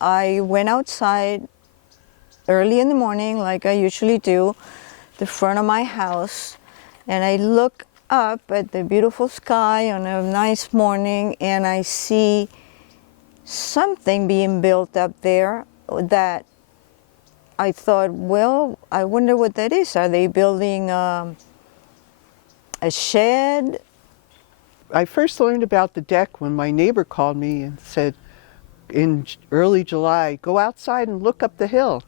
I went outside early in the morning, like I usually do, the front of my house, and I look up at the beautiful sky on a nice morning, and I see something being built up there that I thought, well, I wonder what that is. Are they building a shed? I first learned about the deck when my neighbor called me and said, in early July, go outside and look up the hill.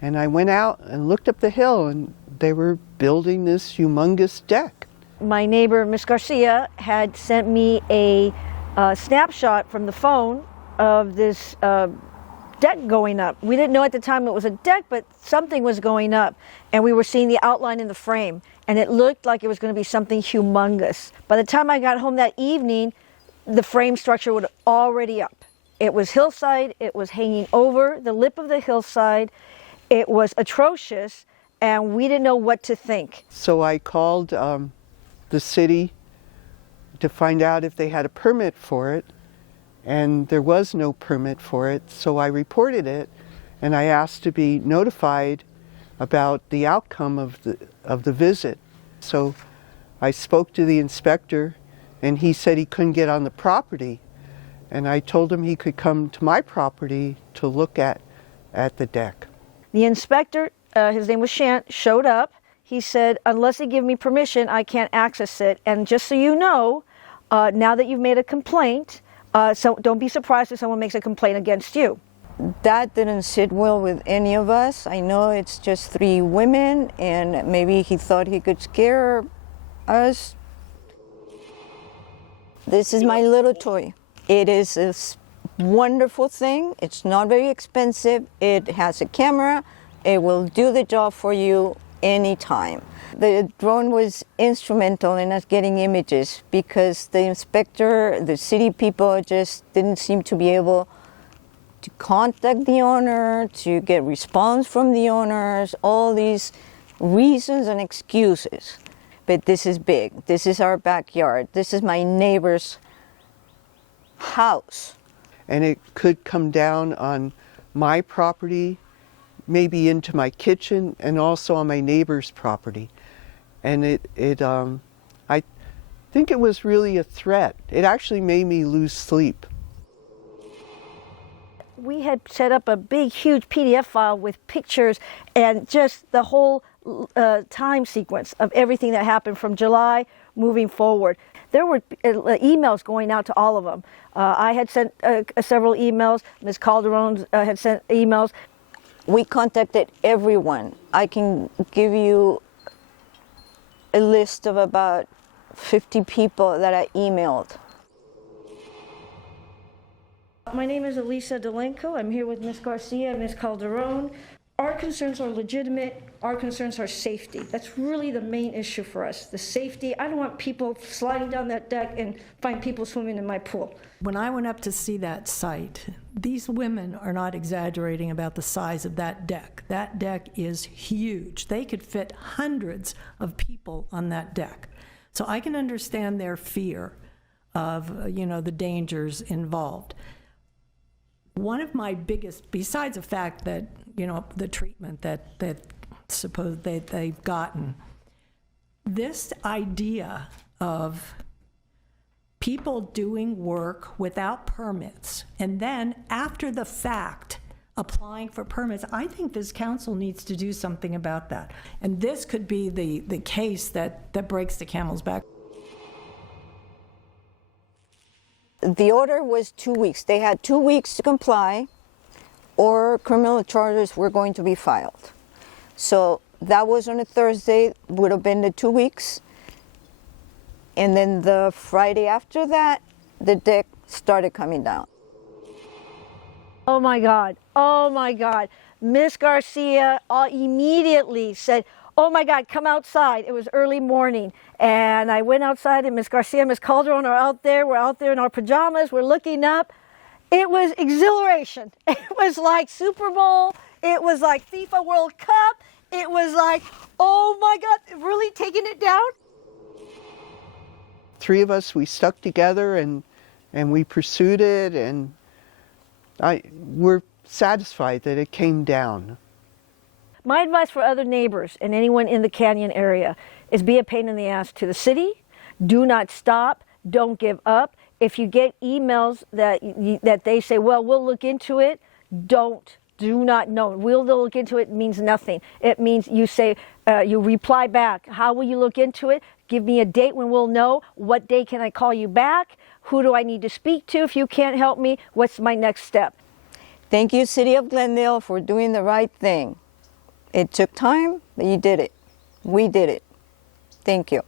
And I went out and looked up the hill, and they were building this humongous deck. My neighbor, Miss Garcia, had sent me a snapshot from the phone of this deck going up. We didn't know at the time it was a deck, but something was going up, and we were seeing the outline in the frame, and it looked like it was going to be something humongous. By the time I got home that evening, the frame structure was already up. It was hillside, it was hanging over the lip of the hillside, it was atrocious, and we didn't know what to think. So I called the city to find out if they had a permit for it, and there was no permit for it, so I reported it, and I asked to be notified about the outcome of the visit. So I spoke to the inspector, and he said he couldn't get on the property, and I told him he could come to my property to look at the deck. The inspector, his name was Shant, showed up. He said, unless they give me permission, I can't access it. And just so you know, now that you've made a complaint, so don't be surprised if someone makes a complaint against you. That didn't sit well with any of us. I know it's just 3 women, and maybe he thought he could scare us. This is my little toy. It is a wonderful thing. It's not very expensive. It has a camera. It will do the job for you anytime. The drone was instrumental in us getting images because the inspector, the city people just didn't seem to be able to contact the owner, to get response from the owners, all these reasons and excuses. But this is big. This is our backyard. This is my neighbor's house. And it could come down on my property, maybe into my kitchen, and also on my neighbor's property. And I think it was really a threat. It actually made me lose sleep. We had set up a big, huge PDF file with pictures and just the whole time sequence of everything that happened from July moving forward. There were emails going out to all of them. I had sent several emails. Ms. Calderon had sent emails. We contacted everyone. I can give you a list of about 50 people that I emailed. My name is Elisa Delenko. I'm here with Ms. Garcia and Ms. Calderon. Our concerns are legitimate. Our concerns are safety. That's really the main issue for us, the safety. I don't want people sliding down that deck and find people swimming in my pool. When I went up to see that site, these women are not exaggerating about the size of that deck. That deck is huge. They could fit hundreds of people on that deck. So I can understand their fear of, the dangers involved. One of my biggest, besides the fact that, the treatment that suppose they've gotten, this idea of people doing work without permits and then after the fact applying for permits, I think this council needs to do something about that. And this could be the case that breaks the camel's back. The order was 2 weeks. They had 2 weeks to comply or criminal charges were going to be filed. So that was on a Thursday, would have been the 2 weeks. And then the Friday after that, the deck started coming down. Oh my God, oh my God. Miss Garcia immediately said, oh my God, come outside. It was early morning. And I went outside and Miss Garcia and Miss Calderon are out there. We're out there in our pajamas. We're looking up. It was exhilaration. It was like Super Bowl. It was like FIFA World Cup. It was like, oh my God, really taking it down? 3 of us, we stuck together and we pursued it, and we're satisfied that it came down. My advice for other neighbors and anyone in the canyon area is be a pain in the ass to the city. Do not stop. Don't give up. If you get emails that they say, well, we'll look into it, do not know. We'll look into it means nothing. It means you say, you reply back. How will you look into it? Give me a date when we'll know. What day can I call you back? Who do I need to speak to if you can't help me? What's my next step? Thank you, City of Glendale, for doing the right thing. It took time, but you did it. We did it. Thank you.